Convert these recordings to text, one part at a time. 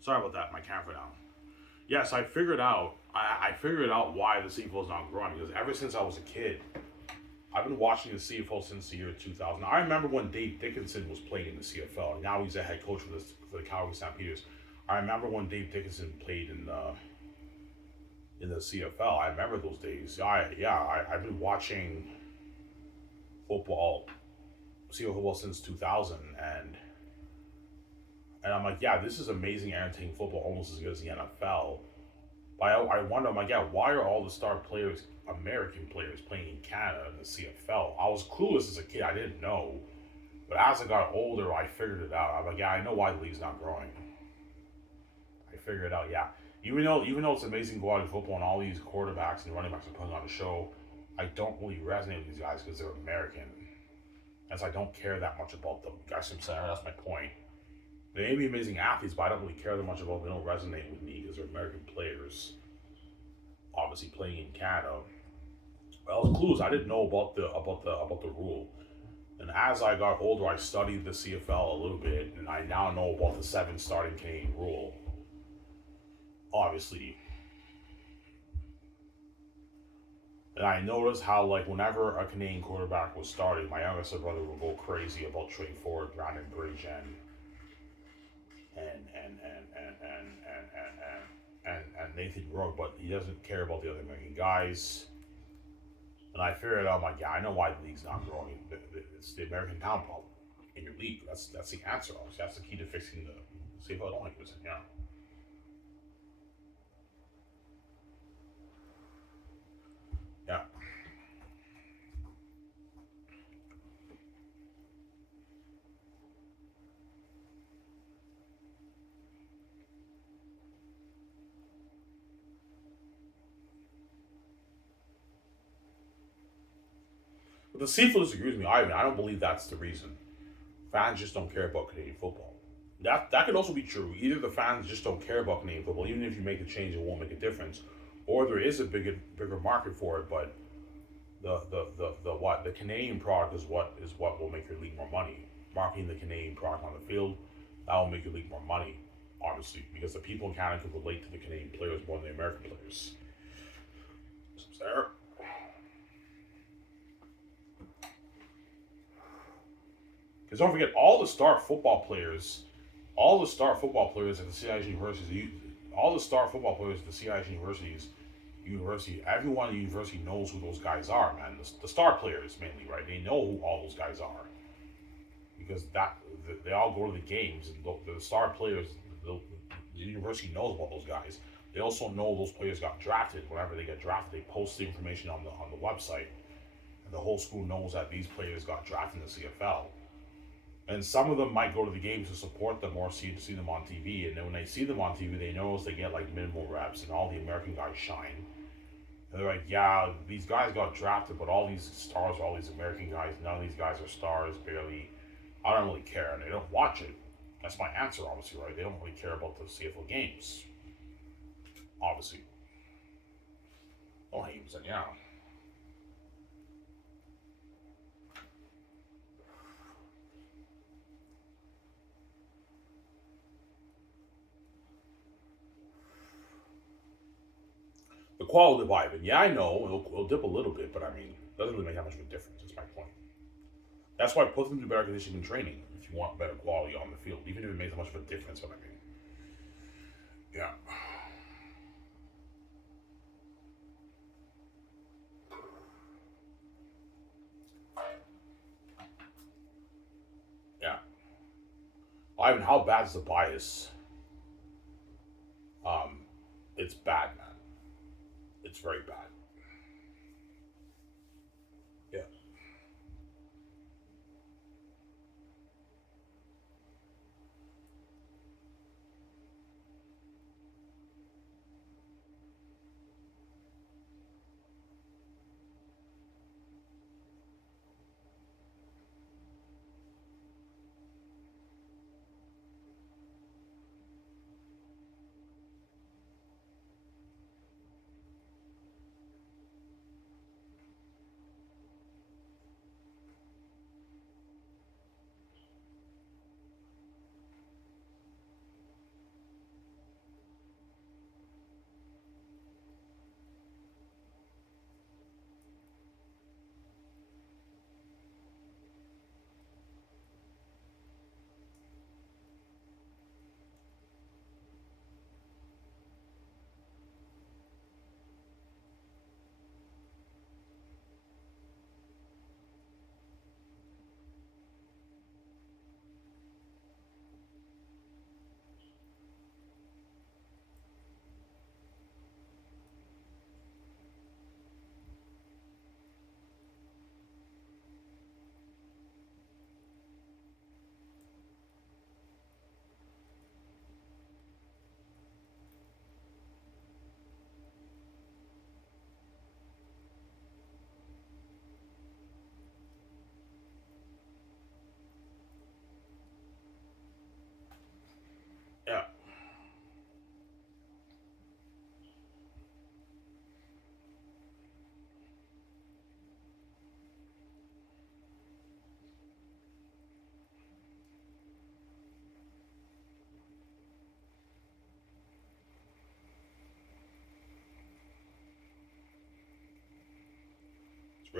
Sorry about that. My camera down. Yes, I figured out. I figured out why the CFL is not growing because ever since I was a kid, I've been watching the CFL since the year 2000. I remember when Dave Dickinson was playing in the CFL. Now he's a head coach for the Calgary Stampeders. I remember when Dave Dickinson played in the CFL. I remember those days. I've been watching football, CFL football since 2000, and I'm like, yeah, this is amazing, entertaining football, almost as good as the NFL. But I wonder, I'm like, yeah, why are all the star players, American players, playing in Canada in the CFL? I was clueless as a kid. I didn't know. But as I got older, I figured it out. I'm like, yeah, I know why the league's not growing. I figured it out, yeah. Even though it's amazing quality football and all these quarterbacks and running backs are putting on a show, I don't really resonate with these guys because they're American. As I don't care that much about them. Guys, I'm saying that's my point. They may be amazing athletes, but I don't really care that much about them. They don't resonate with me because they're American players, obviously playing in Canada. Well, clues I didn't know about the rule. And as I got older, I studied the CFL a little bit, and I now know about the seven starting Canadian rule. Obviously, and I noticed how like whenever a Canadian quarterback was starting, my youngest brother would go crazy about Trey Ford, Brandon Bridge, and Nathan Rourke, but he doesn't care about the other American guys. And I figured out, like, yeah, I know why the league's not growing. It's the American talent problem in your league. That's the answer. Obviously, that's the key to fixing the CFL. I don't like this. Yeah, yeah. But the CFL disagrees with me. I don't believe that's the reason. Fans just don't care about Canadian football. That could also be true. Either the fans just don't care about Canadian football, even if you make a change, it won't make a difference, or there is a bigger market for it, but the Canadian product is what will make your league more money. Marketing the Canadian product on the field, that will make your league more money, obviously, because the people in Canada can relate to the Canadian players more than the American players. There. Because don't forget, all the star football players at the CIH universities, all the star football players at the CIH everyone at the university knows who those guys are, man. The star players mainly, right? They know who all those guys are because they all go to the games, and the star players, the university knows about those guys. They also know those players got drafted. Whenever they get drafted, they post the information on the website, and the whole school knows that these players got drafted in the CFL. And some of them might go to the games to support them or see them on TV. And then when they see them on TV, they notice they get like minimal reps, and all the American guys shine. And they're like, yeah, these guys got drafted, but all these stars, all these American guys, none of these guys are stars, barely. I don't really care, and they don't watch it. That's my answer, obviously, right? They don't really care about the CFL games, obviously. Oh, hey, said, yeah. The quality of Ivan, yeah, I know it'll dip a little bit, but I mean, it doesn't really make that much of a difference. That's my point. That's why I put them to better conditioning and training if you want better quality on the field, even if it makes that much of a difference. What I mean, yeah, yeah. Ivan, how bad is the bias? Um, it's bad, man. It's very bad. Yeah.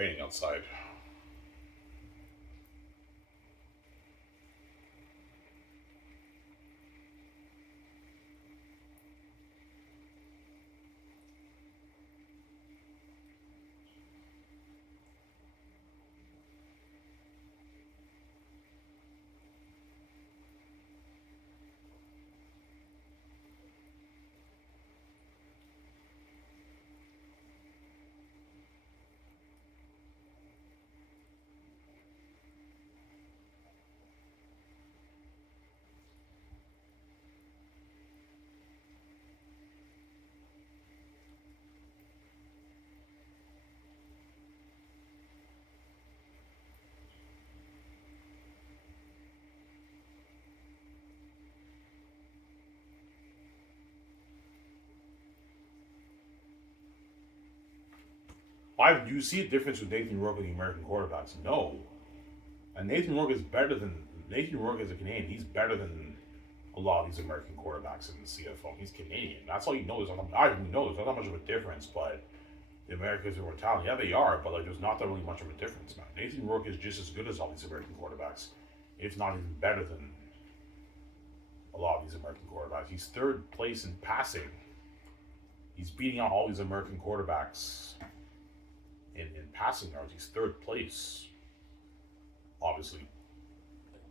raining outside. Why do you see a difference with Nathan Rourke and the American quarterbacks? No. And Nathan Rourke is better than Nathan Rourke is a Canadian. He's better than a lot of these American quarterbacks in the CFL. He's Canadian. That's all you know. I know there's not that much of a difference, but the Americans are more talented. Yeah, they are, but like there's not that really much of a difference, man. Nathan Rourke is just as good as all these American quarterbacks, if not even better than a lot of these American quarterbacks. He's third place in passing. He's beating out all these American quarterbacks in passing yards. He's third place, obviously. You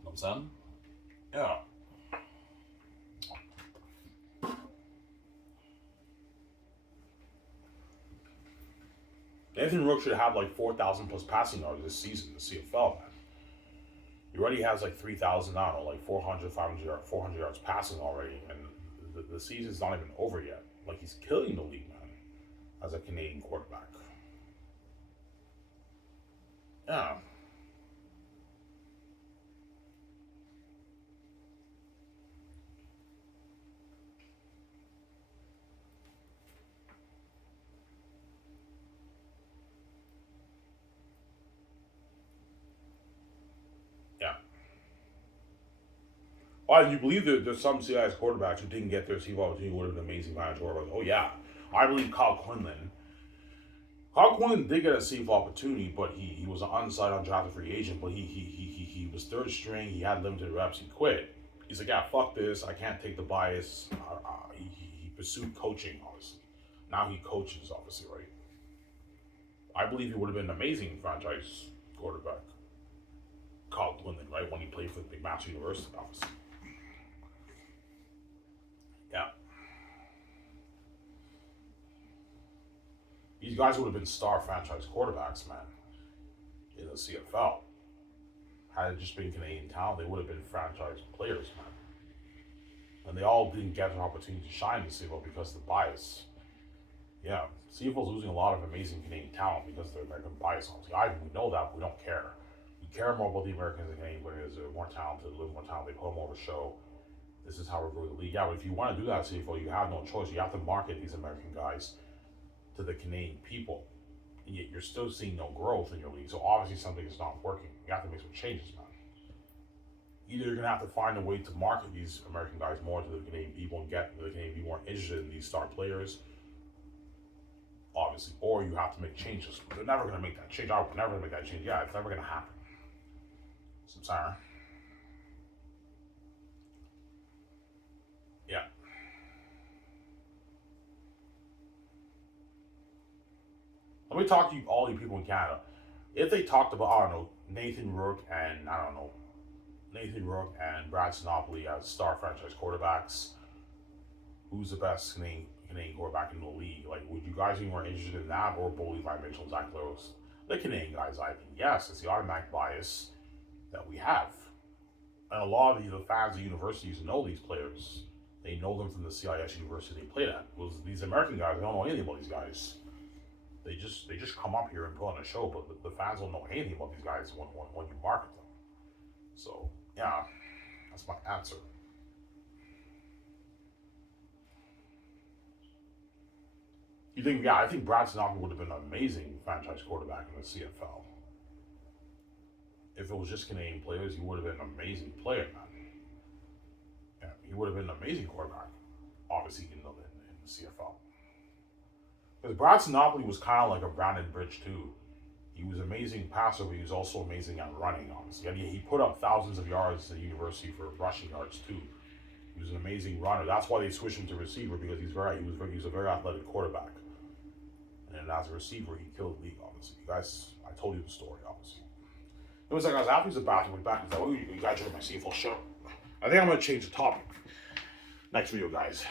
know what I'm saying? Yeah. Nathan Rourke should have like 4,000 plus passing yards this season in the CFL, man. He already has like 3,000, I don't know, like 400, 500, 400 yards passing already, and the season's not even over yet. Like, he's killing the league, man, as a Canadian quarterback. Yeah. Yeah. Why do you believe that there's some CIS quarterbacks who didn't get their CFL opportunity would have been amazing financial quarterbacks? Oh yeah, I believe Kyle Quinlan. Kyle Quinlan did get a CFL opportunity, but he was an unsigned, undrafted free agent. But he was third string. He had limited reps. He quit. He's like, yeah, fuck this. I can't take the bias. He pursued coaching, obviously. Now he coaches, obviously, right? I believe he would have been an amazing franchise quarterback. Kyle Quinlan, right, when he played for the McMaster University, obviously. Yeah. These guys would have been star franchise quarterbacks, man, in the CFL. Had it just been Canadian talent, they would have been franchise players, man. And they all didn't get an opportunity to shine in the CFL because of the bias. Yeah, CFL's losing a lot of amazing Canadian talent because of their American bias. We know that, but we don't care. We care more about the Americans than Canadian players. They're more talented, a little more talented, they put more of a show. This is how we're growing the league. Yeah, but if you want to do that CFL, you have no choice. You have to market these American guys to the Canadian people. And yet you're still seeing no growth in your league. So obviously something is not working. You have to make some changes, man. Either you're going to have to find a way to market these American guys more to the Canadian people and get the Canadian people more interested in these star players, obviously, or you have to make changes. They're never going to make that change. I'm never going to make that change. Yeah, it's never going to happen. So I'm sorry. Yeah. Let me talk to you, all you people in Canada. If they talked about, I don't know, Nathan Rourke and, I don't know, Nathan Rourke and Brad Sinopoli as star franchise quarterbacks, who's the best Canadian quarterback in the league? Like, would you guys be more interested in that or Boley by Mitchell and Zach Lewis? The Canadian guys, I think, yes, it's the automatic bias that we have. And a lot of the fans of universities know these players. They know them from the CIS university they played at. Was these American guys, they don't know anything about these guys. They just come up here and put on a show, but the fans don't know anything about these guys when you market them. So yeah, that's my answer. You think? Yeah, I think Brad Sinopoli would have been an amazing franchise quarterback in the CFL. If it was just Canadian players, he would have been an amazing player, man. Yeah, he would have been an amazing quarterback, obviously in the CFL. Because Brad Sinopoli was kind of like a Brandon Bridge too. He was an amazing passer, but he was also amazing at running, honestly. I mean, he put up thousands of yards at the university for rushing yards, too. He was an amazing runner. That's why they switched him to receiver because he was a very athletic quarterback. And as a receiver, he killed the league, obviously. You guys, I told you the story, obviously. It was like I was after the bathroom, went back and said, oh, you guys joined my CFL show. I think I'm going to change the topic. Next video, guys.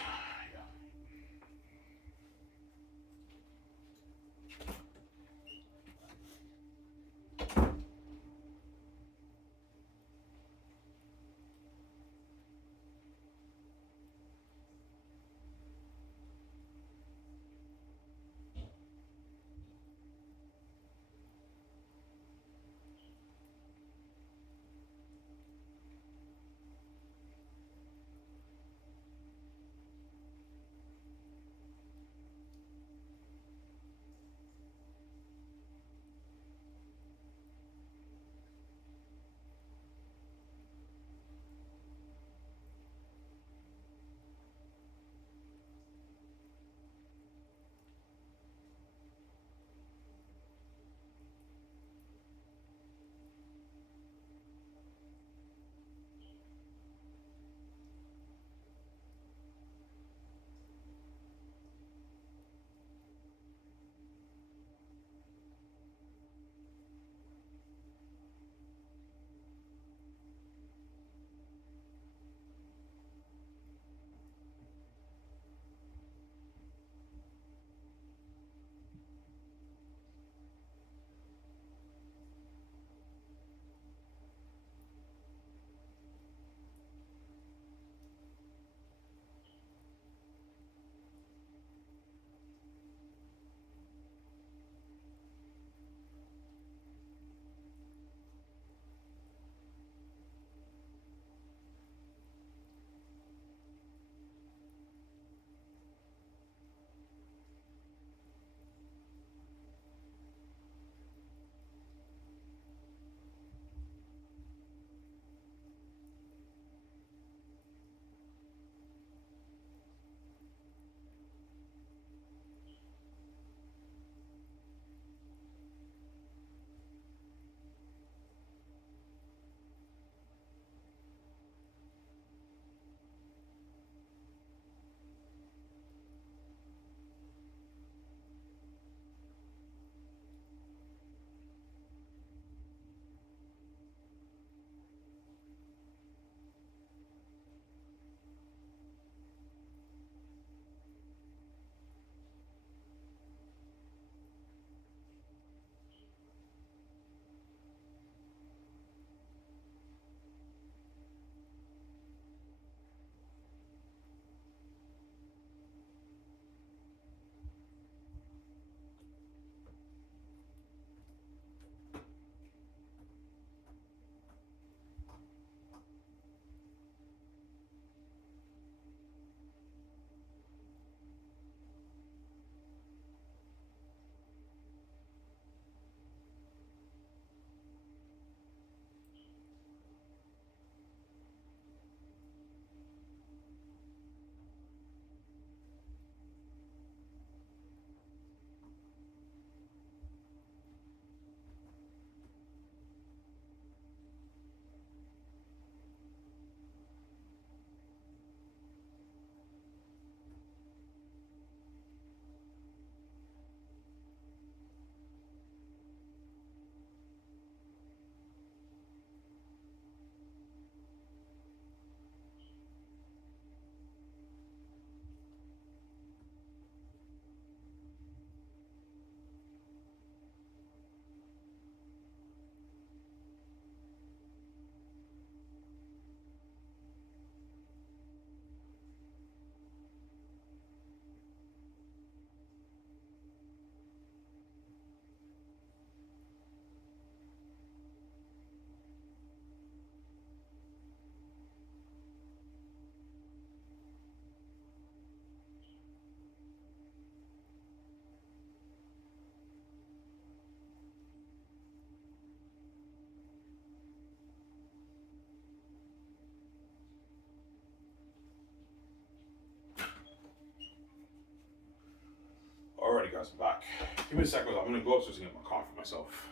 Alrighty, guys, I'm back. Give me a second. I'm gonna go upstairs and get my coffee myself.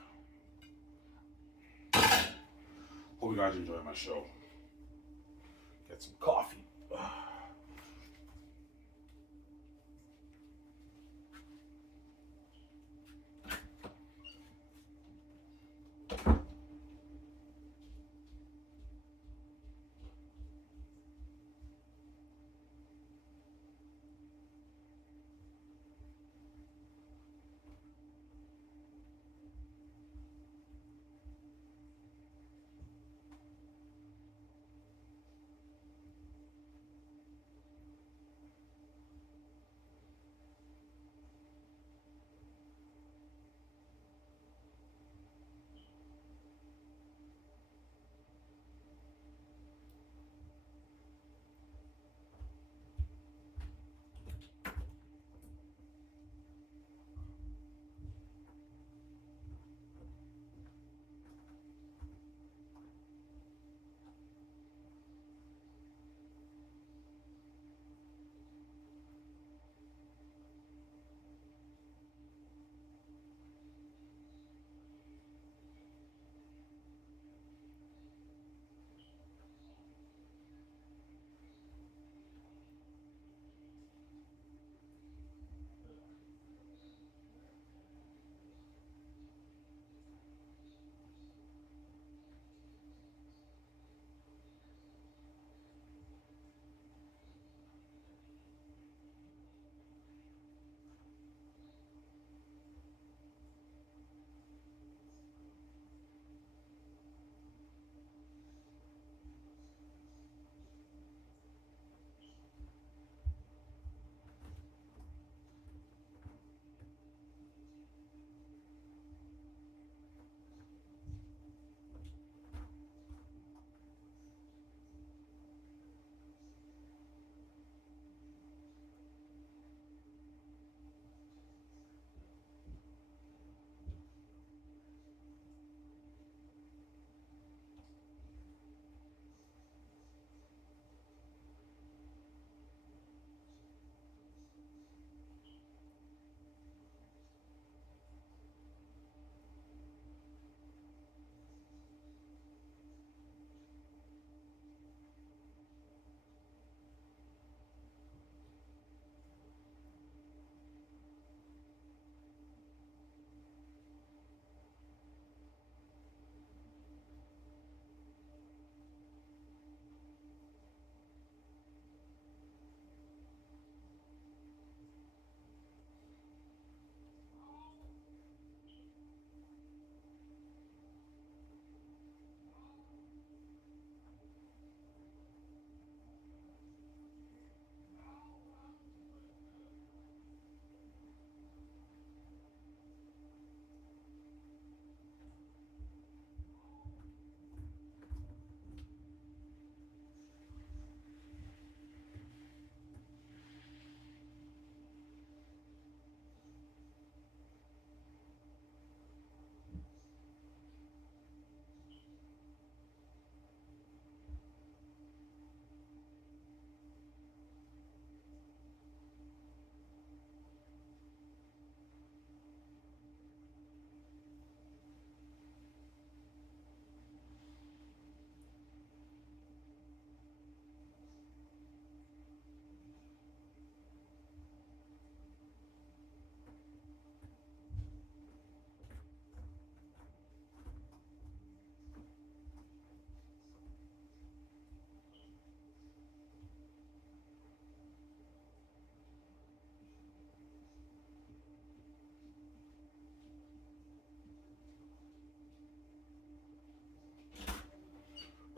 Hope you guys enjoy my show. Get some coffee.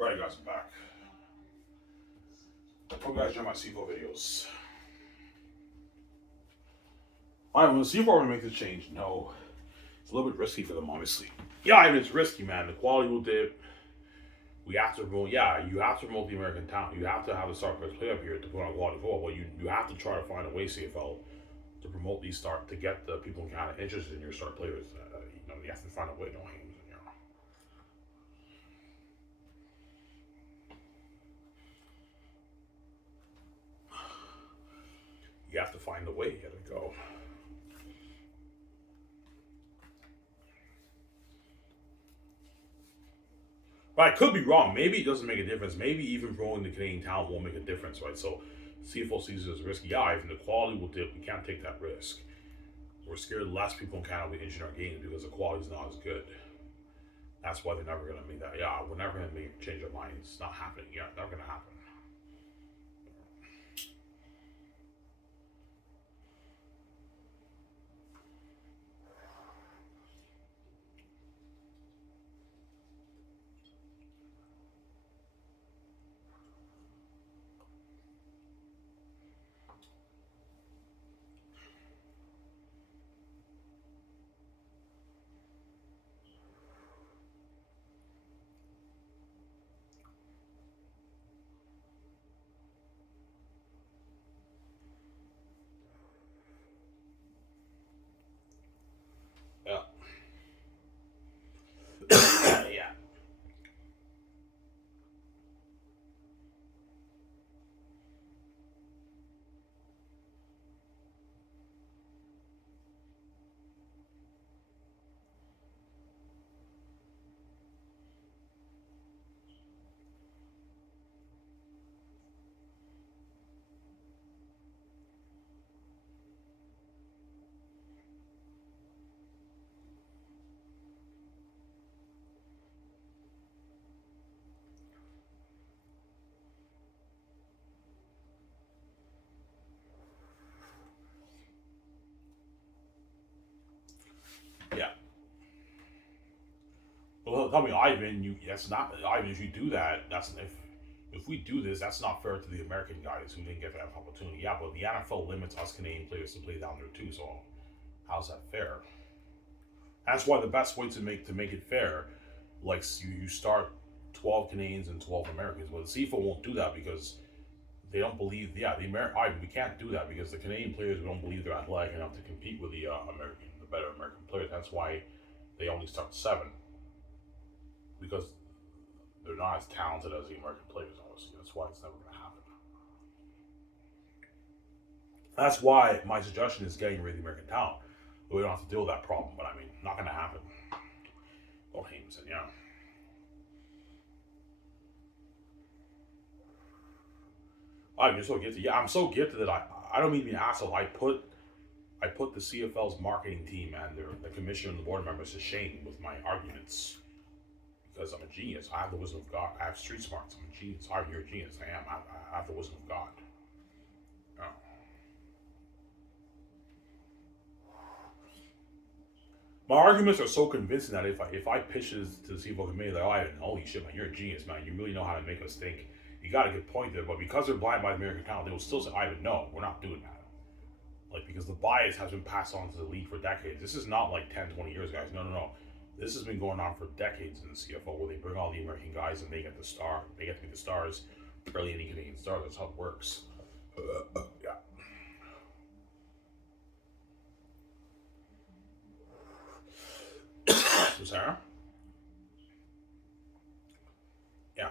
Right, guys, I'm back. Hope you guys enjoy my CFL videos. Alright, when the CFL want to make the change, no. It's a little bit risky for them, honestly. Yeah, I mean, it's risky, man. The quality will dip. We have to promote, you have to promote the American talent. You have to have the star players play up here to put on quality football. But you have to try to find a way, CFL, to promote these to get the people in Canada interested in your star players. You have to find a way, no games. You have to find a way. You gotta go. But I could be wrong. Maybe it doesn't make a difference. Maybe even growing the Canadian talent won't make a difference, right? So CFL season is risky. Yeah, even the quality will dip. We can't take that risk. We're scared less people in Canada will be injured in our game because the quality's not as good. That's why they're never going to make that. Yeah, we're never going to make change our minds. It's not happening. Yeah, never going to happen. Yeah. Yeah. Yeah. Well, tell me, Ivan, you that's not Ivan. If you do that, that's if we do this, that's not fair to the American guys who didn't get that opportunity. Yeah, but the NFL limits us Canadian players to play down there too. So how's that fair? That's why the best way to make it fair, like you start 12 Canadians and 12 Americans. But the CFL won't do that because they don't believe. Yeah, we can't do that because the Canadian players we don't believe they're athletic enough to compete with the better American players. That's why they only start seven because they're not as talented as the American players. Obviously, that's why it's never going to happen. That's why my suggestion is getting rid of the American talent. We don't have to deal with that problem. But I mean, not going to happen. Oh, Hames, yeah. I'm so gifted. Yeah, I'm so gifted that I don't mean to be an asshole. I put the CFL's marketing team and the commission and the board members to shame with my arguments because I'm a genius. I have the wisdom of God. I have street smarts. I'm a genius. You're a genius. I am. I have the wisdom of God. Oh. My arguments are so convincing that if I pitch this to the CFL committee, they're like, holy shit, man, you're a genius, man. You really know how to make us think. You got a good point there, but because they're blind by the American talent, they will still say, Ivan, no, we're not doing that. Like, because the bias has been passed on to the league for decades. This is not like 10, 20 years, guys. No, no, no. This has been going on for decades in the CFL where they bring all the American guys and they get the star. They get to be the stars, barely any Canadian star. That's how it works. Yeah. So, Sarah? Yeah.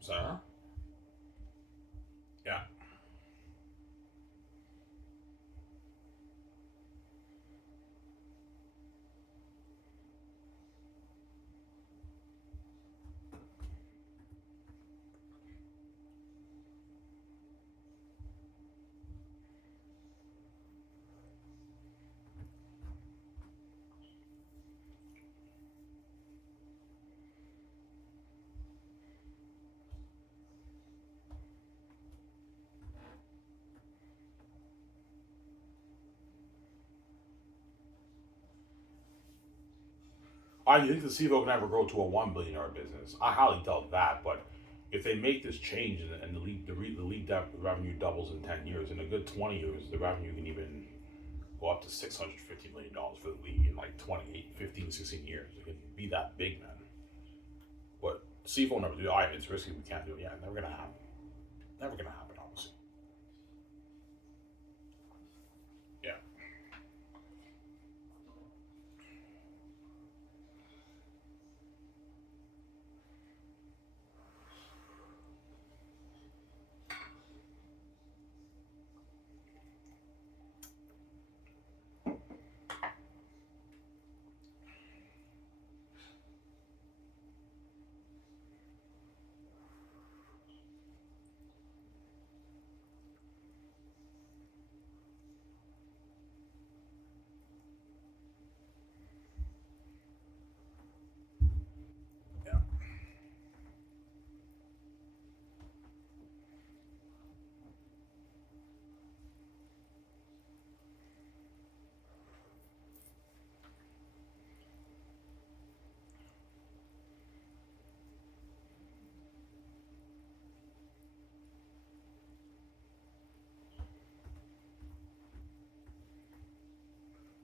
So, Sarah? Yeah. I think the CFL can never grow to a $1 billion business. I highly doubt that, but If they make this change and the league revenue doubles in 10 years, in a good 20 years, the revenue can even go up to $650 million for the league in like 28, 15, 16 years. It can be that big, man. But CFL never do. It's risky. We can't do it. Yeah, never gonna happen. Never gonna happen. Obviously. Yeah. Yeah.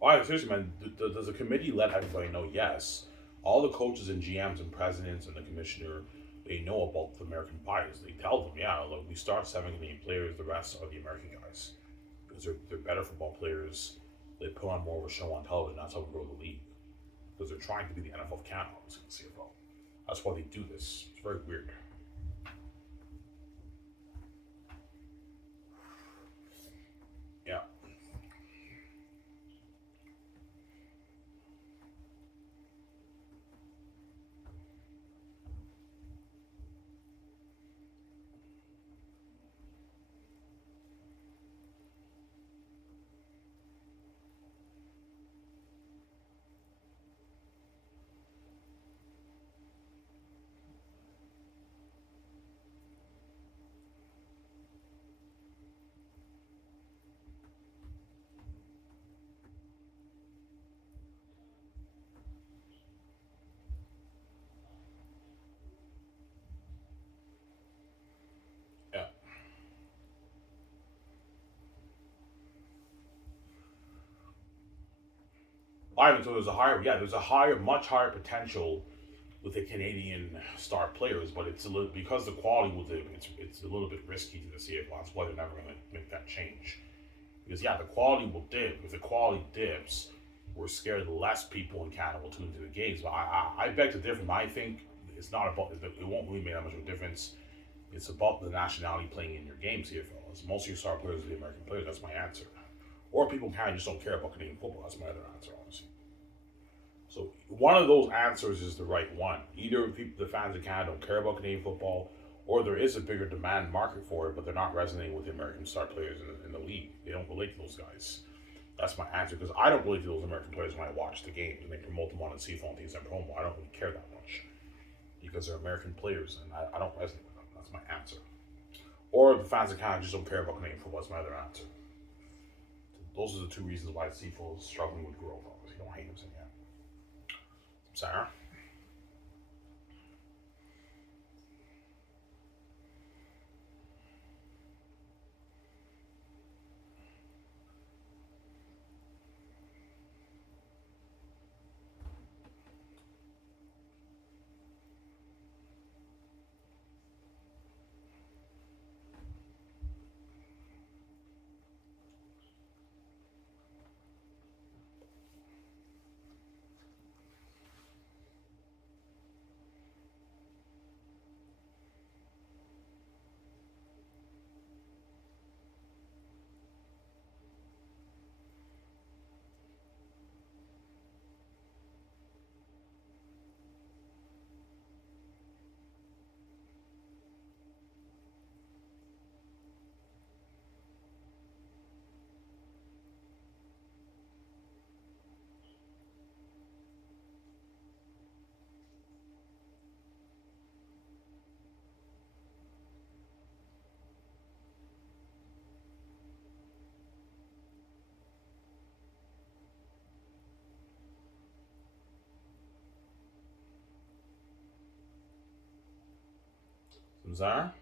All right, seriously, man. Does the committee let everybody know? Yes. All the coaches and GMs and presidents and the commissioner, they know about the American bias. They tell them, yeah, look, we start 7 Canadian players. The rest are the American guys because they're better football players. They put on more of a show on television. That's how we grow the league because they're trying to be the NFL of Canada, obviously, the CFL. That's why they do this. It's very weird. Yeah, yeah. So there's a higher, much higher potential with the Canadian star players, but it's a little because the quality with it, it's a little bit risky to the CFL. That's why they're never going to make that change. Because yeah, the quality will dip. If the quality dips, we're scared less people in Canada will tune into the games. But I beg to differ. I think it's not about it. Won't really make that much of a difference. It's about the nationality playing in your game, CFL. As most of your star players are the American players. That's my answer. Or people kind of just don't care about Canadian football. That's my other answer, honestly. So one of those answers is the right one. Either the fans in Canada don't care about Canadian football, or there is a bigger demand market for it, but they're not resonating with the American star players in the league. They don't relate to those guys. That's my answer because I don't relate to those American players when I watch the games and they promote them on the CFL and TSN promo. I don't really care that much because they're American players and I don't resonate with them. That's my answer. Or the fans in Canada just don't care about Canadian football. That's my other answer. Those are the two reasons why the CFL is struggling with growth. Obviously, don't hate him saying that. Sarah? Zara?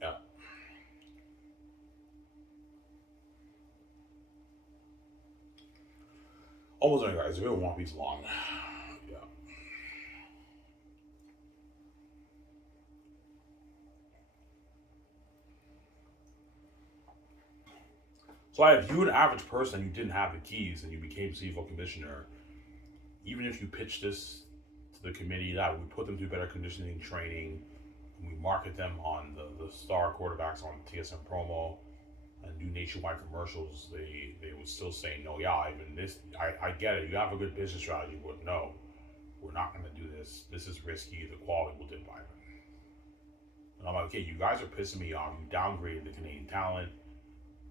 Yeah. Almost done, guys. We don't want these long. Yeah. So if you, an average person, you didn't have the keys and you became CFL commissioner, even if you pitch this to the committee that we put them through better conditioning training, and we market them on the star quarterbacks on TSM promo and do nationwide commercials, they would still say no. Yeah, even this, I get it. You have a good business strategy, but no, we're not going to do this. This is risky. The quality will dip by them. And I'm like, okay, you guys are pissing me off. You downgraded the Canadian talent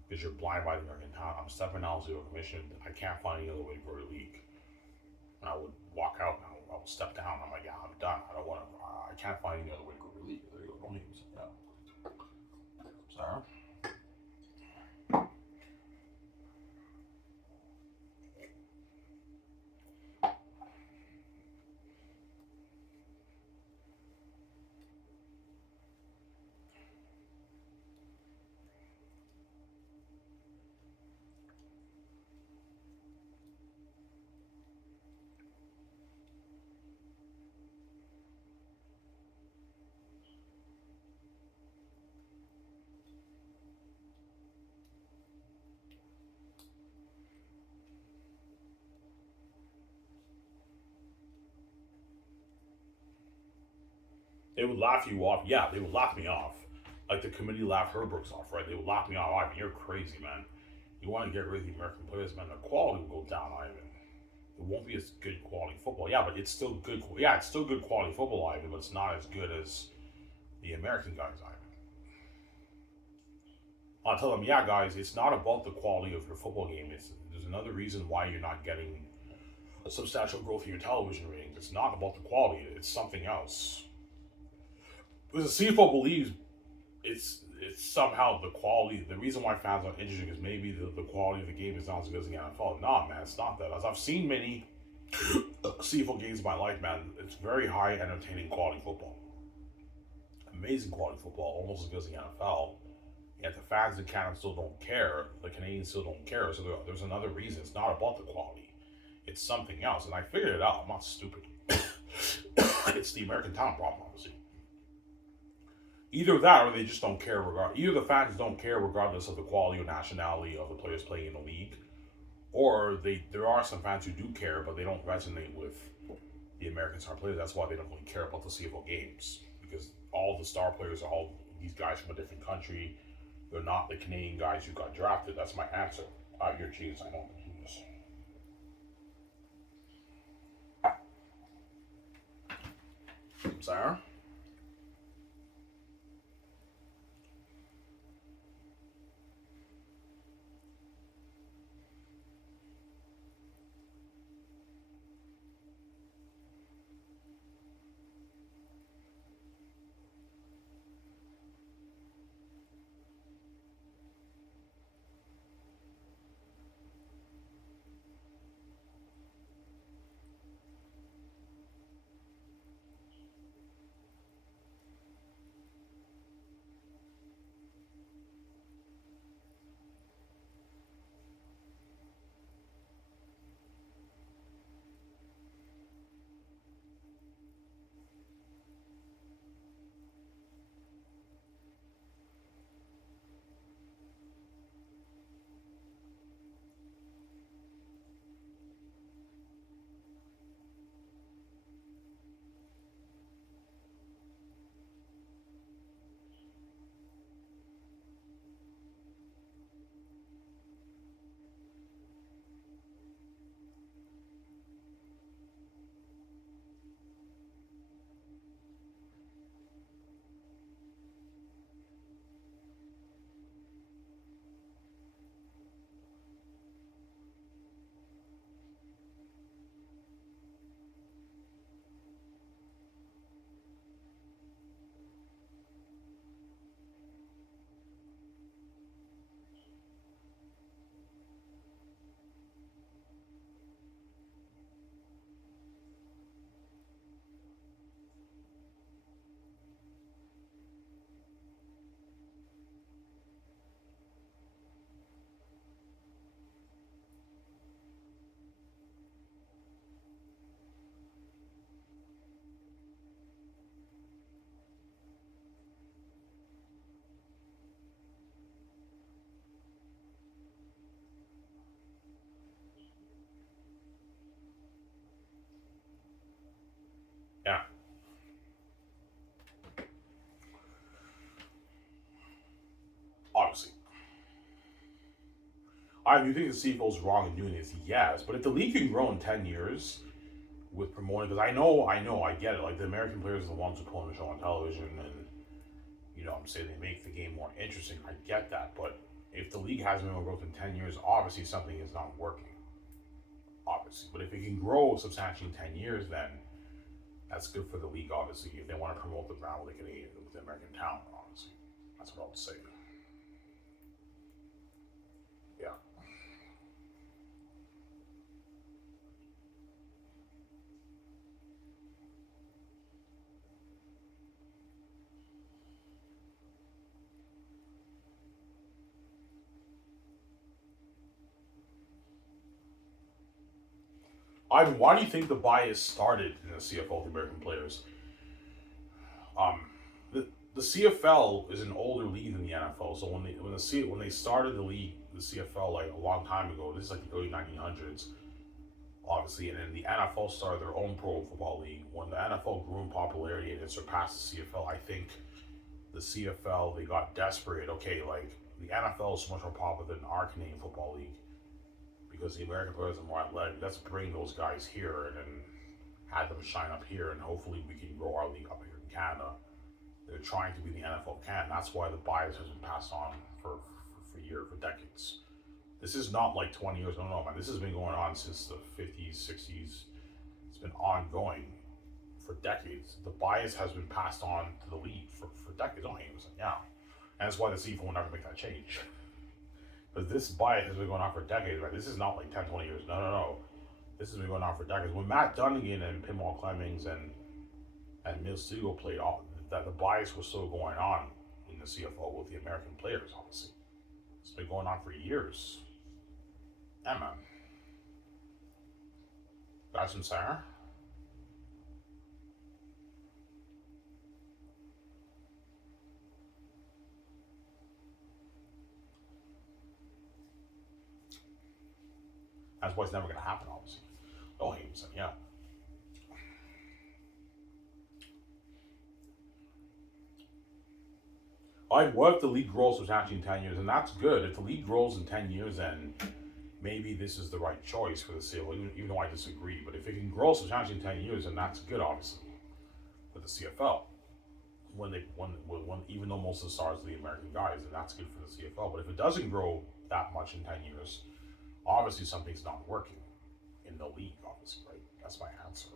because you're blind by the American talent. I'm stepping out zero commission. I can't find any other way to grow the league. And I would walk out and I would step down. I'm like, yeah, I'm done. I don't want to. I can't find any other way to grow the league. There you go. Don't use it. Yeah. Sorry. They would laugh you off. Yeah, they would laugh me off. Like the committee laughed Herbrooks off, right? They would laugh me off. Ivan, you're crazy, man. You want to get rid of the American players, man. The quality will go down, Ivan. It won't be as good quality football. Yeah, but it's still good. Yeah, it's still good quality football, Ivan, but it's not as good as the American guys, Ivan. I'll tell them, yeah, guys, it's not about the quality of your football game. There's another reason why you're not getting a substantial growth in your television ratings. It's not about the quality. It's something else. Because the CFL believes it's somehow the quality. The reason why fans are interested is maybe the quality of the game is not as good as the NFL. Nah, man, it's not that. As I've seen many CFL games in my life, man, it's very high, entertaining quality football. Amazing quality football, almost as good as the NFL. Yet the fans in Canada still don't care. The Canadians still don't care. So there's another reason. It's not about the quality. It's something else. And I figured it out. I'm not stupid. It's the American talent problem, obviously. Either that or they just don't care either the fans don't care regardless of the quality or nationality of the players playing in the league, or there are some fans who do care but they don't resonate with the American star players. That's why they don't really care about the CFL games, because all the star players are all these guys from a different country. They're not the Canadian guys who got drafted. That's my answer. Your cheese, I know. Sarah? I do think the CFL is wrong in doing this, yes. But if the league can grow in 10 years with promoting, because I get it. Like the American players are the ones who put on the show on television, and I'm saying they make the game more interesting. I get that, but if the league has minimum growth in 10 years, obviously something is not working. Obviously, but if it can grow substantially in 10 years, then that's good for the league. Obviously, if they want to promote the brand with the American talent, honestly, that's what I would say. Yeah. Ivan, why do you think the bias started in the CFL with American players? Um, the CFL is an older league than the NFL. So when they started the CFL like a long time ago, this is like the early 1900s, obviously, and then the NFL started their own pro football league. When the NFL grew in popularity and it surpassed the CFL, I think the CFL they got desperate. Okay, like the NFL is so much more popular than our Canadian football league because the American players are more athletic. Let's bring those guys here and then have them shine up here, and hopefully we can grow our league up here in Canada. They're trying to be the NFL can. That's why the bias has been passed on for decades. This is not like 20 years. No, man. This has been going on since the 50s, 60s. It's been ongoing for decades. The bias has been passed on to the league for decades. Oh, yeah. And that's why the CFL will never make that change. Because this bias has been going on for decades, right? This is not like 10, 20 years. No, no, no. This has been going on for decades. When Matt Dunnigan and Pinball Clemmings and Neil Steele played off, that the bias was still going on in the CFL with the American players, obviously. It's been going on for years. Yeah, man. That's insane. That's what's never going to happen, obviously. Oh, Hames, yeah. What if the league grows substantially in 10 years? And that's good. If the league grows in 10 years, then maybe this is the right choice for the CFL, even though I disagree. But if it can grow substantially in 10 years, then that's good, obviously, for the CFL. When even though most of the stars are the American guys, then that's good for the CFL. But if it doesn't grow that much in 10 years, obviously something's not working in the league, obviously, right? That's my answer.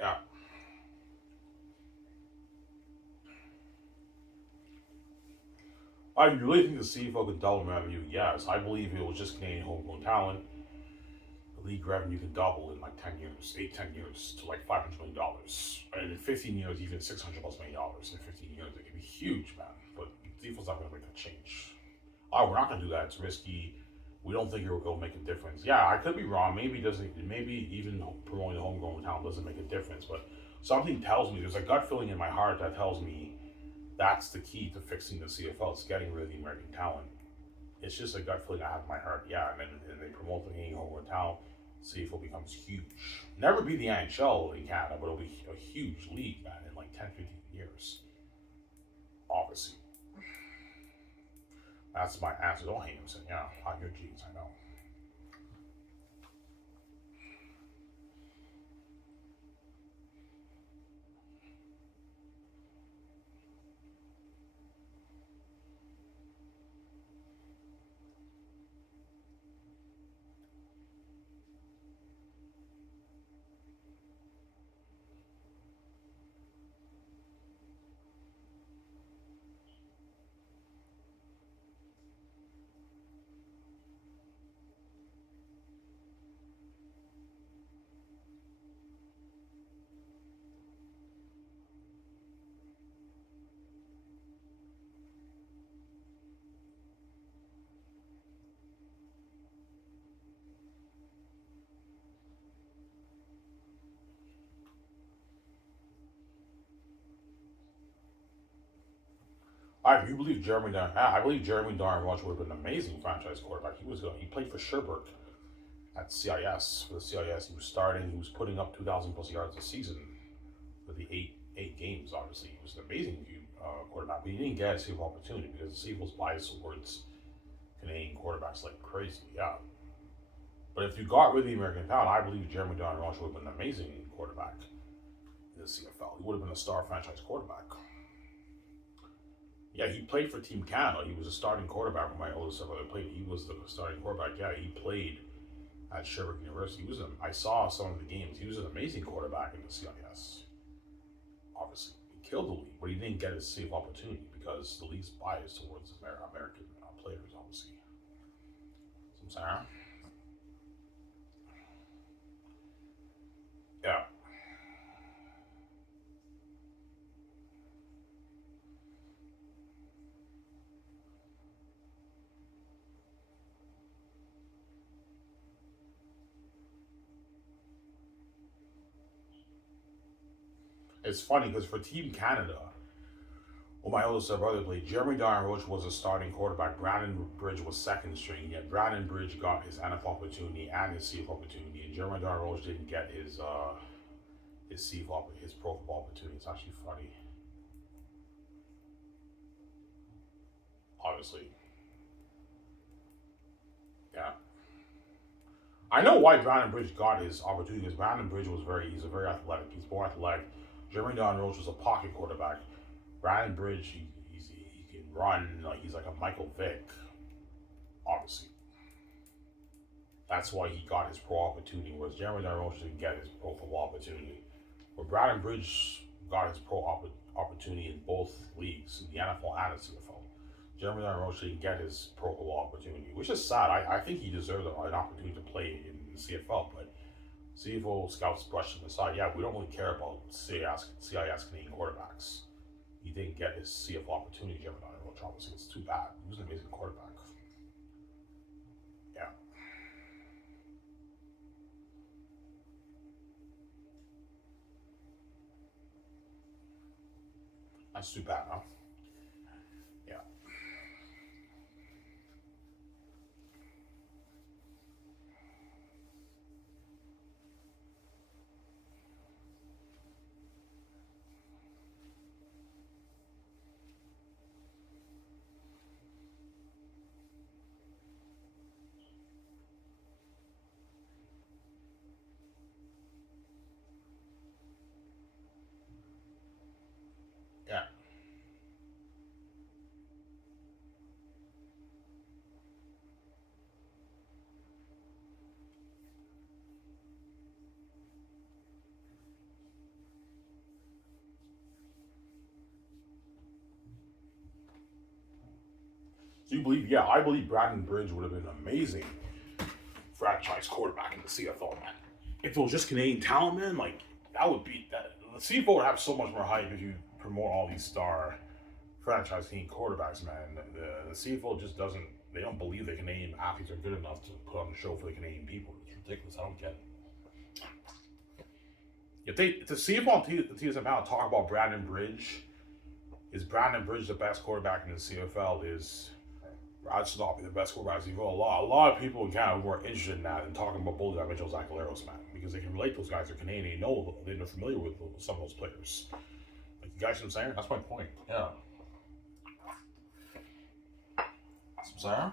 Yeah. I really think the CFL could double revenue. Yes, I believe it was just Canadian homegrown talent. The league revenue could double in like 10 years, 10 years to like $500 million. And in 15 years, even $600 million. In 15 years, it could be huge, man. But the CFL's not going to make that change. Oh, we're not going to do that. It's risky. We don't think it will make a difference. Yeah, I could be wrong. Maybe it doesn't. Maybe even promoting the homegrown talent doesn't make a difference. But something tells me there's a gut feeling in my heart that tells me that's the key to fixing the CFL. It's getting rid of the American talent. It's just a gut feeling I have in my heart. Yeah, and they promote the Canadian homegrown talent. CFL becomes huge. Never be the NHL in Canada, but it'll be a huge league, man, in like 10, 15 years. Obviously. That's my answer. Don't hate him, saying, yeah, hot your jeans, I know. I do believe Jeremy Darn. I believe Jeremy Darn Rush would have been an amazing franchise quarterback. He played for Sherbrooke at CIS. For the CIS, he was starting. He was putting up 2,000 plus yards a season for the eight games. Obviously, he was an amazing quarterback, but he didn't get a Super opportunity because the Seahawks biased towards Canadian quarterbacks like crazy. Yeah, but if you got rid of the American talent, I believe Jeremy Darn Rush would have been an amazing quarterback in the CFL. He would have been a star franchise quarterback. Yeah, he played for Team Canada. He was a starting quarterback when my oldest brother played. He was the starting quarterback. Yeah, he played at Sherbrooke University. I saw some of the games. He was an amazing quarterback in the CIS. Obviously, he killed the league, but he didn't get a safe opportunity because the league's biased towards American players. Obviously, so I'm saying, yeah, it's funny because for Team Canada, well, my oldest brother played. Jeremy Darn Roach was a starting quarterback. Brandon Bridge was second string. Yet Brandon Bridge got his NFL opportunity and his CFL opportunity, and Jeremy Darn Roach didn't get his CFL, his pro football opportunity. It's actually funny, obviously. Yeah, I know why Brandon Bridge got his opportunity because Brandon Bridge he's a very athletic. He's more athletic. Jeremy Darn Roach was a pocket quarterback. Brandon Bridge, he can run like he's like a Michael Vick, obviously. That's why he got his pro opportunity, whereas Jeremy Darroch didn't get his pro football opportunity. But Brandon Bridge got his opportunity in both leagues, in the NFL and the CFL. Jeremy Darroch didn't get his pro football opportunity, which is sad. I think he deserved an opportunity to play in the CFL, but CFL scouts brushed him aside. Yeah, we don't really care about CIS Canadian quarterbacks. He didn't get his CFL opportunity, Jeremy Darroch. Obviously, it's too bad. He was an amazing quarterback. Yeah, that's too bad, huh? Yeah. Yeah. So you believe? Yeah, I believe Brandon Bridge would have been an amazing franchise quarterback in the CFL, man. If it was just Canadian talent, man, like that would be that. The CFL would have so much more hype if you promote all these star franchise Canadian quarterbacks, man. The CFL just doesn't. They don't believe the Canadian athletes are good enough to put on the show for the Canadian people. It's ridiculous. I don't get it. If they to see if on TSM talk about Brandon Bridge, is Brandon Bridge the best quarterback in the CFL? Is Rod should be the best quarterback in the CFL? A lot of people in Canada were interested in that and talking about both Mitchell Zachaleros, man, because they can relate. Those guys are Canadian. They know they're familiar with some of those players. Like, you guys know what I'm saying? That's my point. Yeah. That's what I'm saying.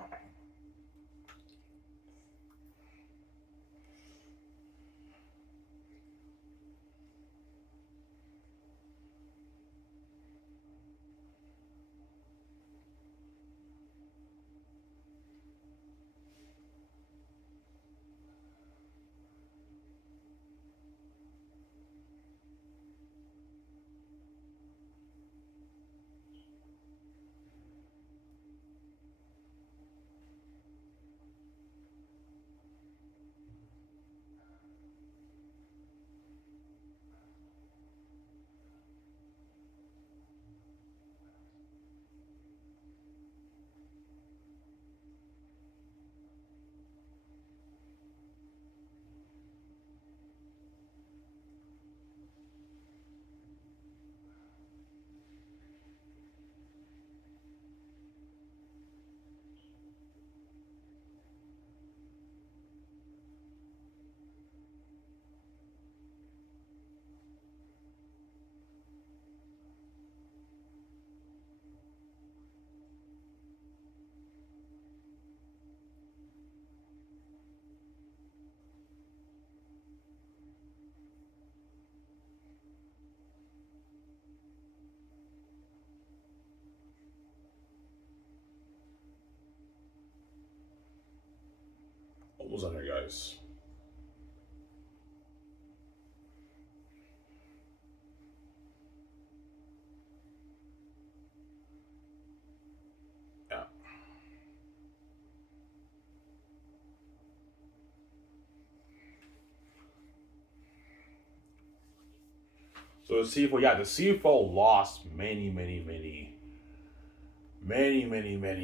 What was on there, guys? Yeah. So the CFL lost many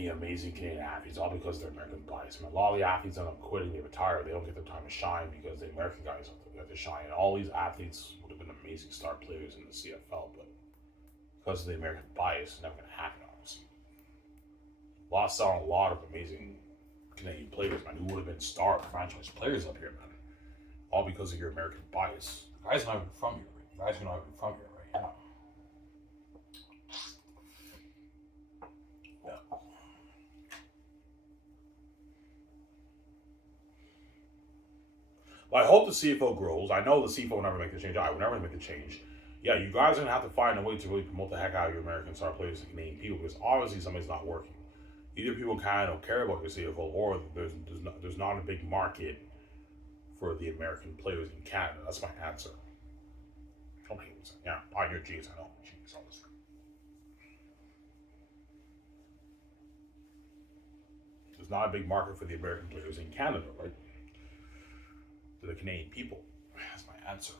amazing Canadian athletes, all because they're American bias. I mean, a lot of the athletes end up quitting, they retire, they don't get their time to shine because the American guys have to shine. And all these athletes would have been amazing star players in the CFL, but because of the American bias, it's never going to happen, obviously. Lost out on a lot of amazing Canadian players, man, who would have been star franchise players up here, man. All because of your American bias. The guy's not even from here, right? The guy's not even from here, right? Yeah. Yeah. Well, I hope the CFO grows. I know the CFO will never make the change. I will never make the change. Yeah, you guys are gonna have to find a way to really promote the heck out of your American star players and Canadian people because obviously something's not working. Either people kind of don't care about your CFO, or there's not a big market for the American players in Canada. That's my answer. Okay, yeah, you're a genius. I know, genius, all this. There's not a big market for the American players in Canada, right? To the Canadian people. That's my answer.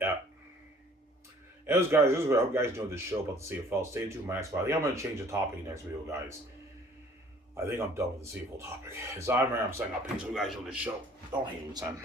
Yeah. Anyways, guys, this is what I hope you guys enjoyed this show about the CFL. Stay tuned for my next video. I think I'm going to change the topic next video, guys. I think I'm done with the CFL topic. As I'm saying, I'll peace. Hope you guys enjoyed this show. Don't hate me, son.